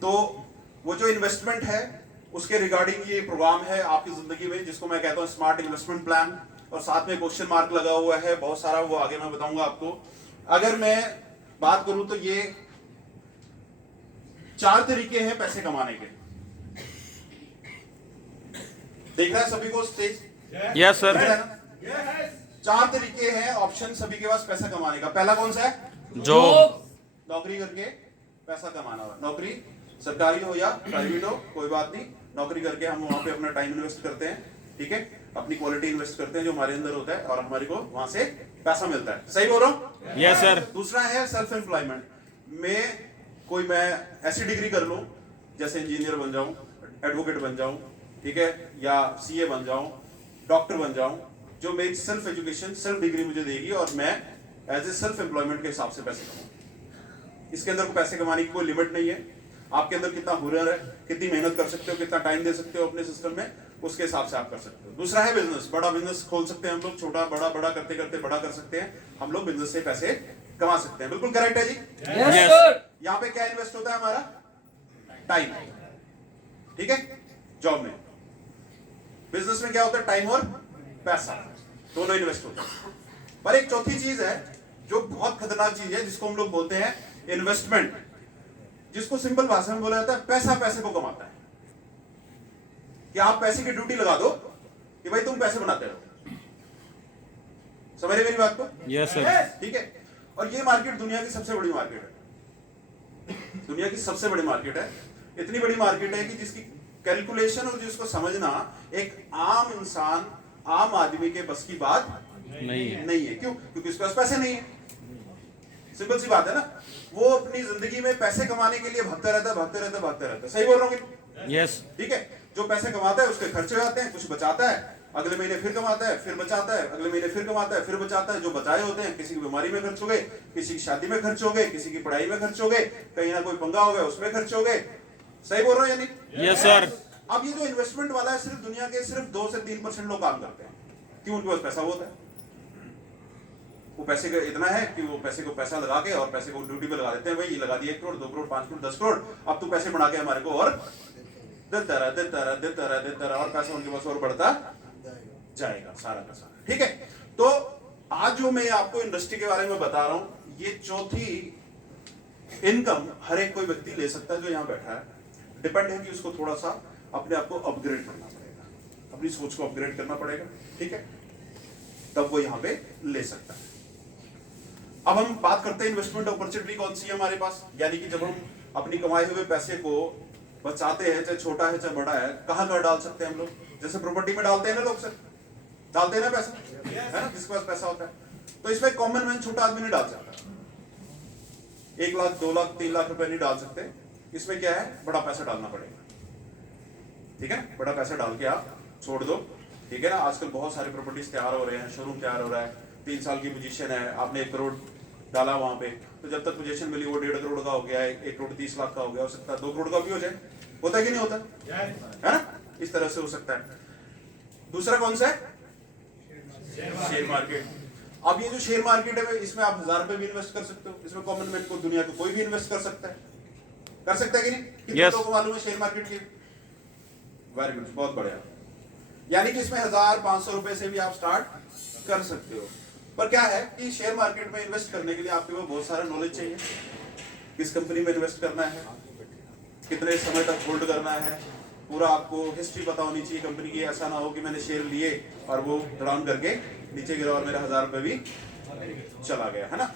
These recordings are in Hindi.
तो वो जो इन्वेस्टमेंट है उसके रिगार्डिंग ये प्रोग्राम है आपकी जिंदगी में, जिसको मैं कहता हूँ स्मार्ट इन्वेस्टमेंट प्लान, और साथ में क्वेश्चन मार्क लगा हुआ है बहुत सारा, वो आगे मैं बताऊंगा आपको। अगर मैं बात करूं तो ये 4 तरीके हैं पैसे कमाने के। देख रहा है सभी को स्टेज? Yes sir. 4 तरीके हैं, ऑप्शन सभी के पास पैसा कमाने का। पहला कौन सा है? जॉब। नौकरी करके पैसा कमाना हो, नौकरी सरकारी हो या प्राइवेट हो कोई बात नहीं, नौकरी करके हम वहां पे अपना टाइम इन्वेस्ट करते हैं, ठीक है, अपनी क्वालिटी इन्वेस्ट करते हैं जो हमारे अंदर होता है, और हमारे को वहां से पैसा मिलता है। सही बोल रहा हूं? Yes sir. दूसरा है सेल्फ एम्प्लॉयमेंट में, मैं ऐसी डिग्री कर लूं जैसे इंजीनियर बन जाऊं, एडवोकेट बन जाऊं, ठीक है, या सीए बन जाऊं, डॉक्टर बन जाऊं, जो मेरी सेल्फ एजुकेशन सेल्फ डिग्री मुझे देगी और मैं एज ए सेल्फ एम्प्लॉयमेंट के हिसाब से पैसे कमाऊं। इसके अंदर पैसे कमाने की कोई लिमिट नहीं है, आपके अंदर कितना हुनर है, कितनी मेहनत कर सकते हो, कितना टाइम दे सकते हो अपने सिस्टम में, उसके हिसाब से आप कर सकते हो। दूसरा है बिजनेस, बड़ा बिजनेस खोल सकते हैं हम लोग, छोटा बड़ा बड़ा करते करते बड़ा कर सकते हैं हम लोग, बिजनेस से पैसे कमा सकते हैं। बिल्कुल करेक्ट है जी? Yes sir. यहाँ पे क्या इन्वेस्ट होता है हमारा? टाइम, ठीक है। जॉब में, बिजनेस में क्या होता है? टाइम और पैसा दोनों इन्वेस्ट होता है। पर एक चौथी चीज है जो बहुत खतरनाक चीज है, जिसको हम लोग बोलते हैं इन्वेस्टमेंट, जिसको सिंपल भाषा में बोला जाता है पैसा पैसे को कमाता है। कि आप पैसे की ड्यूटी लगा दो कि भाई तुम पैसे बनाते रहो। समझ रहे मेरी बात को? Yes sir. ठीक है। और ये मार्केट दुनिया की सबसे बड़ी मार्केट है, दुनिया की सबसे बड़ी मार्केट है। इतनी बड़ी मार्केट है कि जिसकी कैलकुलेशन और जिसको समझना एक आम इंसान, आम आदमी के बस की बात नहीं है। क्यों? क्योंकि उसके पास पैसे नहीं है। सिंपल सी बात है ना, वो अपनी जिंदगी में पैसे कमाने के लिए भागता रहता है। सही बोल रहा हूँ? यस। ठीक है। जो पैसे कमाता है उसके खर्चे हो जाते हैं, कुछ बचाता है, अगले महीने फिर कमाता है, फिर बचाता है, अगले महीने फिर कमाता है, फिर बचाता है। जो बचाए होते हैं किसी की बीमारी में खर्च हो गए, किसी की शादी में खर्च हो गए, किसी की पढ़ाई में खर्च हो गए, कहीं ना कोई पंगा हो गया उसमें खर्च हो गए। सही बोल रहा हूँ या नहीं? Yes sir. अब ये जो इन्वेस्टमेंट वाला है, सिर्फ दुनिया के सिर्फ 2 से 3% लोग काम करते हैं। क्यों? उनके पास पैसा होता है, वो पैसे का इतना है कि वो पैसे को पैसा लगा के और पैसे को ड्यूटी पे लगा देते हैं। भाई ये लगा दिया 1 करोड़ 2 करोड़ 5 करोड़ 10 करोड़, अब तू पैसे बना के हमारे को और देता रहा और पैसा उनके पास और बढ़ता जाएगा सारा का सारा। ठीक है। तो आज जो मैं आपको इंडस्ट्री के बारे में बता रहा हूं, ये चौथी इनकम हर एक कोई व्यक्ति ले सकता है जो यहां बैठा है। डिपेंड है कि उसको थोड़ा सा अपने आप को अपग्रेड करना पड़ेगा, अपनी सोच को अपग्रेड करना पड़ेगा, ठीक है, तब वो यहां पे ले सकता है। अब हम बात करते हैं इन्वेस्टमेंट अपॉर्चुनिटी कौन सी है हमारे पास, यानी कि जब हम अपनी कमाए हुए पैसे को बचाते हैं, चाहे छोटा है चाहे बड़ा है, कहां डाल सकते हैं हम लोग? जैसे प्रॉपर्टी में डालते हैं ना लोग, सर डालते हैं ना पैसा, है ना, जिसके पास पैसा होता है। तो इसमें कॉमन मैन छोटा आदमी नहीं डाल सकता, 1 लाख 2 लाख 3 लाख रुपए नहीं डाल सकते। इसमें क्या है? बड़ा पैसा डालना पड़ेगा, ठीक है। बड़ा पैसा डाल के आप छोड़ दो, ठीक है ना। आजकल बहुत सारे प्रॉपर्टीज तैयार हो रहे हैं, शोरूम तैयार हो रहा है, 3 साल की पोजीशन है, आपने 1 करोड़ डाला वहां पे, तो जब तक पोजीशन मिली वो 1.5 करोड़ का हो गया है, 1 करोड़ 30 लाख का हो गया, हो सकता है 2 करोड़ का भी हो जाए। होता है कि नहीं होता? है ना, इस तरह से हो सकता है। दूसरा कौन सा है? Share market. अब ये जो शेयर मार्केट है, इसमें आप 1000 रुपए भी इन्वेस्ट कर सकते हो। इसमें कॉमन मैन को दुनिया का कोई भी इन्वेस्ट कर सकता है, कर सकता है कि नहीं? कितने लोगों को मालूम है शेयर मार्केट की? वेरी गुड, बहुत बढ़िया। यानी कि इसमें 1500 रुपए से भी आप स्टार्ट कर सकते हो। पर क्या है कि शेयर मार्केट में इन्वेस्ट करने के लिए आपके पास बहुत सारा नॉलेज चाहिए। किस कंपनी में इन्वेस्ट करना है, कितने समय तक होल्ड करना है, पूरा आपको हिस्ट्री पता होनी चाहिए कंपनी की। ऐसा ना हो कि मैंने शेयर लिए और वो डाउन करके नीचे गिरा और मेरा 1000 रुपए भी चला गया, है ना।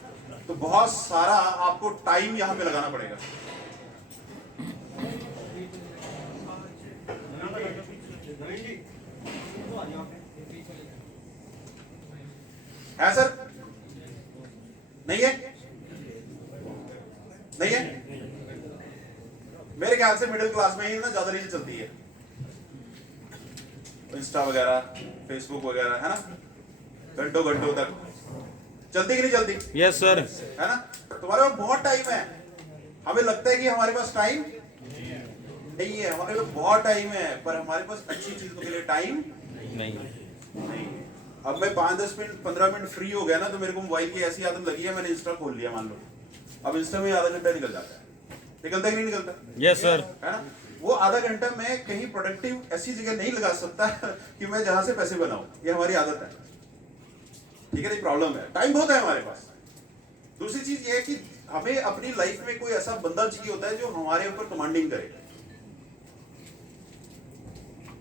तो बहुत सारा आपको टाइम यहाँ पे लगाना पड़ेगा। है सर? नहीं है? नहीं है? मेरे ख्याल से मिडिल क्लास में ही ना ज्यादा रील चलती है, इंस्टा वगैरह, फेसबुक वगैरह, है ना, घंटों घंटों तक चलती कि नहीं चलती? Yes sir. है ना। तुम्हारे पास बहुत टाइम है, हमें लगता है कि हमारे पास टाइम नहीं है, हमारे पास बहुत टाइम है, पर हमारे पास अच्छी चीजों के लिए टाइम नहीं। अब मैं 5-10 मिनट 15 मिनट फ्री हो गया ना, तो मेरे को मोबाइल की ऐसी आदत लगी है, मैंने इंस्टा खोल लिया मान लो, अब इंस्टा में आधा घंटा निकल जाता है। निकलता कि नहीं निकलता? Yes sir. है ना? वो आधा घंटा मैं कहीं प्रोडक्टिव ऐसी जगह नहीं लगा सकता कि मैं जहां से पैसे बनाऊं। ये हमारी आदत है, ठीक है? प्रॉब्लम है, टाइम बहुत है हमारे पास। दूसरी चीज ये है कि हमें अपनी लाइफ में कोई ऐसा बंदा चाहिए होता है जो हमारे ऊपर कमांडिंग करे।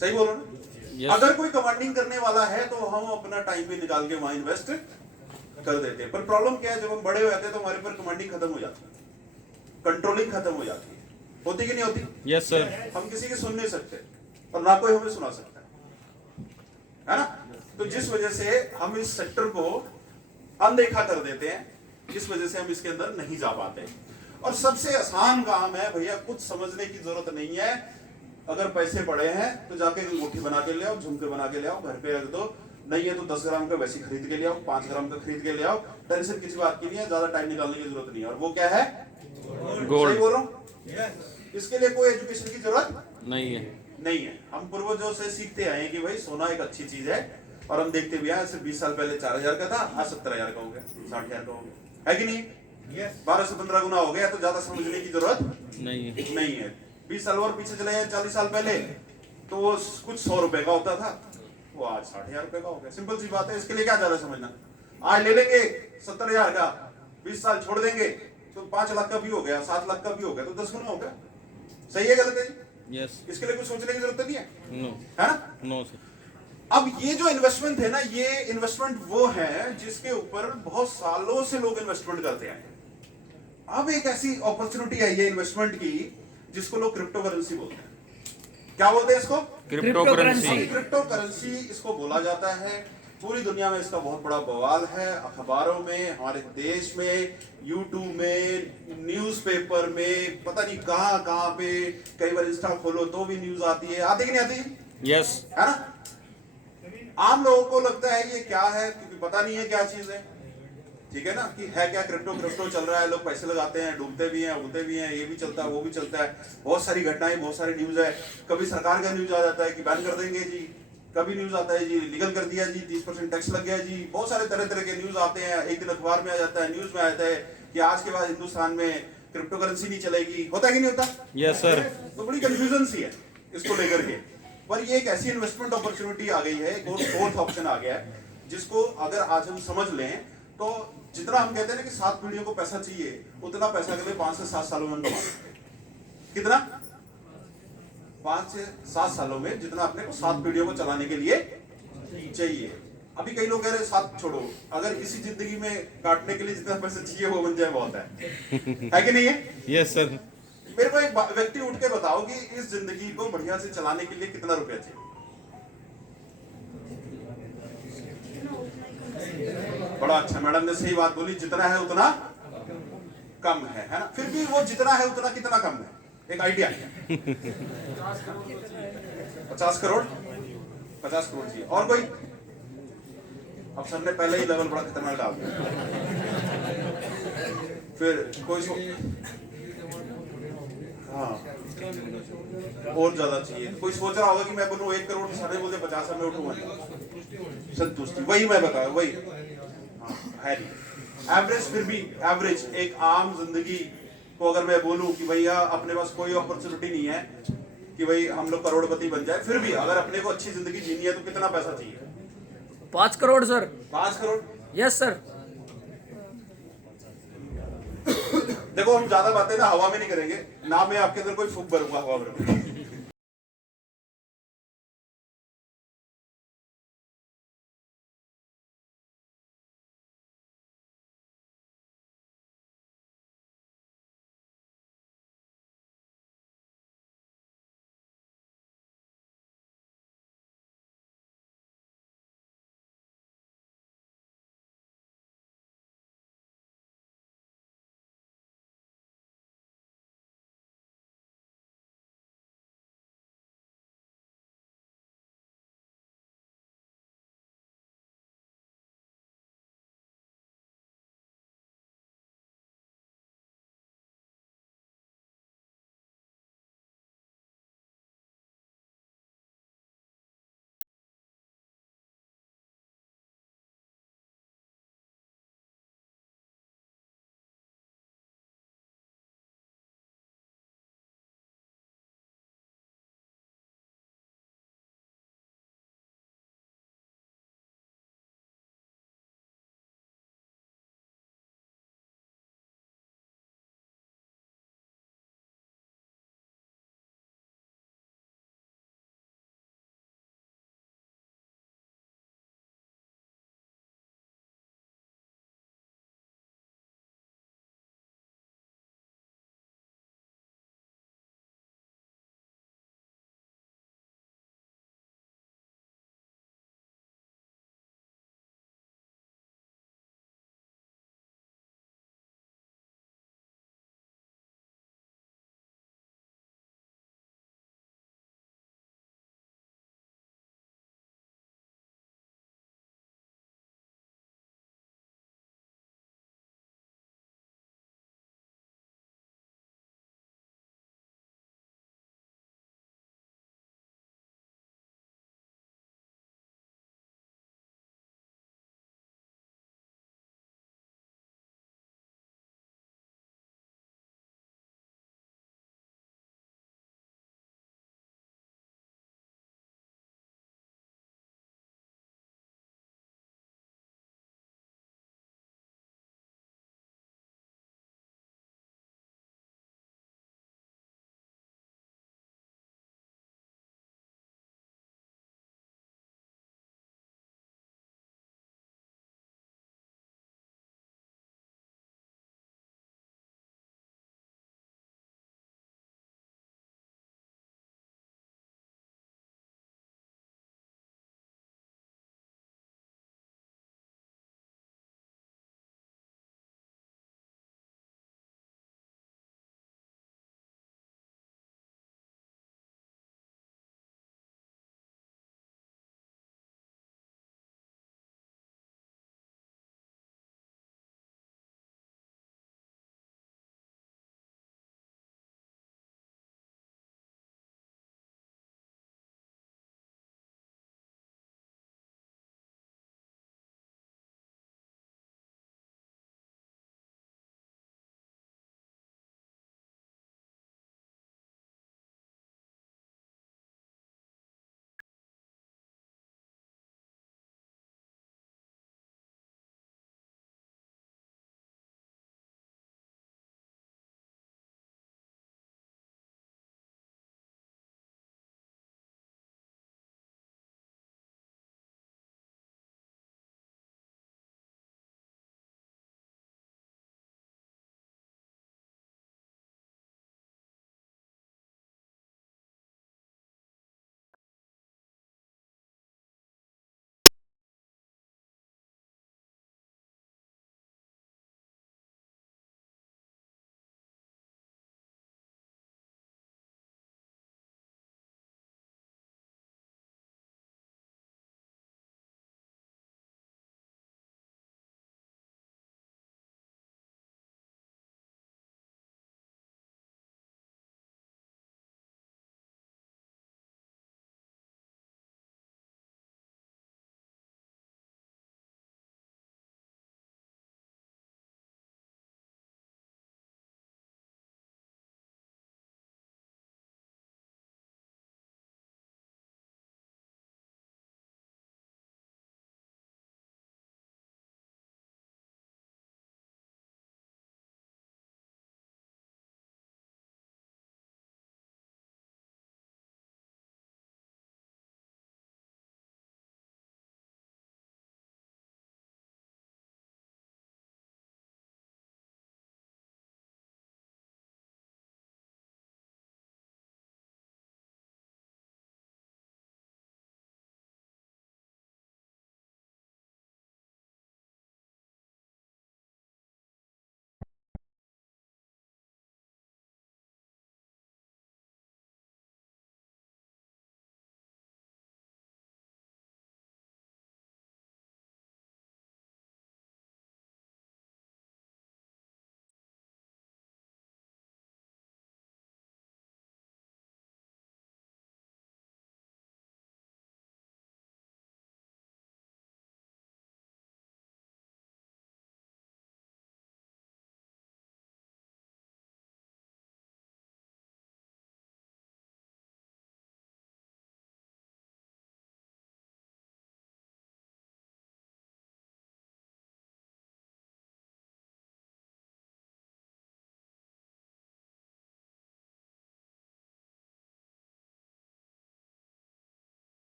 सही बोलो ना? Yes. अगर कोई कमांडिंग करने वाला है तो हम अपना टाइम भी निकाल के वहां इन्वेस्ट कर देते हैं। पर प्रॉब्लम क्या है, जब हम बड़े हो जाते हैं तो हमारे ऊपर कमांडिंग खत्म हो जाती है, कंट्रोलिंग खत्म हो जाती है। होती कि नहीं होती? Yes sir. हम किसी की सुन नहीं सकते और ना कोई हमें सुना सकता है ना? तो जिस वजह से हम इस सेक्टर को अनदेखा कर देते हैं, इस वजह से हम इसके अंदर नहीं जा पाते। और सबसे आसान काम है भैया, कुछ समझने की जरूरत नहीं है। अगर पैसे पड़े हैं तो जाके अंगूठी बना के ले आओ, झुमके बना के ले आओ, घर पे रख दो। नहीं है तो 10 ग्राम का वैसे खरीद के ले आओ, 5 ग्राम का खरीद के ले आओ। टेंशन किसी बात की नहीं है, ज्यादा टाइम निकालने की जरूरत नहीं है। और वो क्या है? गोल्ड। सही बोल रहा हूं? इसके लिए कोई एजुकेशन की जरूरत नहीं है। नहीं है। हम पूर्वजों से सीखते आए हैं कि भाई सोना एक अच्छी चीज है, और हम देखते भी आए, 20 साल पहले 4000 का था, आज 70,000 का हो गया, 60,000 का हो गया, है कि नहीं? 12 से 15 गुना हो गया। तो ज्यादा समझने की जरूरत नहीं है। 20 साल और पीछे चले जाए, 40 साल पहले तो वो कुछ 100 रुपए का होता था, वो आज 60,000 रुपए का हो गया। सिंपल सी बात है, इसके लिए क्या ज्यादा समझना। आज ले लेंगे 70,000 का, 20 साल छोड़ देंगे तो 5 लाख का भी हो गया, 7 लाख का भी हो गया, तो 10 गुना हो गया। सही है गलत है? यस। इसके लिए कुछ सोचने की जरूरत नहीं है, नो। है ना? No sir. अब ये जो इन्वेस्टमेंट है ना, ये इन्वेस्टमेंट वो है जिसके ऊपर बहुत सालों से लोग इन्वेस्टमेंट करते हैं। अब एक ऐसी अपॉर्चुनिटी है ये इन्वेस्टमेंट की, जिसको लोग क्रिप्टो करेंसी बोलते हैं। क्या बोलते हैं इसको? Crypto currency. क्रिप्टो करेंसी इसको बोला जाता है। पूरी दुनिया में इसका बहुत बड़ा बवाल है, अखबारों में, हमारे देश में, यूट्यूब में, न्यूज़पेपर में, पता नहीं कहां कहां पे। कई बार इंस्टा खोलो तो भी न्यूज आती है, आती कि नहीं आती? यस। है ना? आम लोगों को लगता है ये क्या है, क्योंकि पता नहीं है क्या चीज है, ठीक है ना? कि है क्या, क्रिप्टो क्रिप्टो चल रहा है, लोग पैसे लगाते हैं, डूबते भी हैं, उगते भी हैं, ये भी चलता है, वो भी चलता है। बहुत सारी घटनाएं, बहुत सारी न्यूज है। कभी सरकार का न्यूज आ जाता है कि बैन कर देंगे जी, कभी न्यूज आता है जी लीगल कर दिया जी, 30% टैक्स लग गया जी। बहुत सारे तरह तरह के न्यूज आते हैं। एक दिन अखबार में आ जाता है, न्यूज में आता है कि आज के बाद हिंदुस्तान में क्रिप्टो करेंसी नहीं चलेगी। होता है कि नहीं होता? Yes sir. तो बड़ी कंफ्यूजन सी है इसको लेकर के। पर ये एक ऐसी इन्वेस्टमेंट अपॉर्चुनिटी आ गई है, एक और फोर्थ ऑप्शन आ गया है, जिसको अगर आज हम समझ लें तो जितना हम कहते हैं ना कि 7 पीढ़ियों को पैसा चाहिए, उतना पैसा अगले 5 से 7 सालों में हम कमा सकते हैं। कितना? 5 से 7 सालों में जितना अपने को 7 पीढ़ियों को चलाने के लिए चाहिए। अभी कई लोग कह रहे हैं 7 छोड़ो, अगर इसी जिंदगी में काटने के लिए जितना पैसा चाहिए वो बन जाए बहुत है कि नहीं है? Yes sir. मेरे को एक व्यक्ति उठ के बताओ कि इस जिंदगी को बढ़िया से चलाने के लिए कितना रुपया चाहिए? बड़ा अच्छा, मैडम ने सही बात बोली, जितना है उतना कम है ना? फिर भी वो जितना है उतना कितना कम है? एक आइडिया। 50 करोड़ 50 करोड़ चाहिए। और कोई? अब सर ने पहले ही लेवल बड़ा खतरनाक डाल दिया। फिर कोई हाँ और ज्यादा चाहिए। कोई सोच रहा होगा कि मैं बोलूं 1 करोड़, सारे बोलते 50 में उठूंगा, संतुष्टि। वही मैं बताया, वही है नहीं एवरेज। फिर भी एवरेज एक आम जिंदगी को अगर मैं बोलूं कि भैया अपने पास कोई अपॉर्चुनिटी नहीं है कि भाई हम लोग करोड़पति बन जाए, फिर भी अगर अपने को अच्छी जिंदगी जीनी है तो कितना पैसा चाहिए? 5 crore sir. 5 crore. Yes sir. देखो हम ज्यादा बातें ना हवा में नहीं करेंगे, ना मैं आपके अंदर कोई फूक भरूंगा हवा में।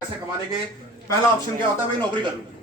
पैसे कमाने के पहला ऑप्शन क्या होता है भाई नौकरी कर लूं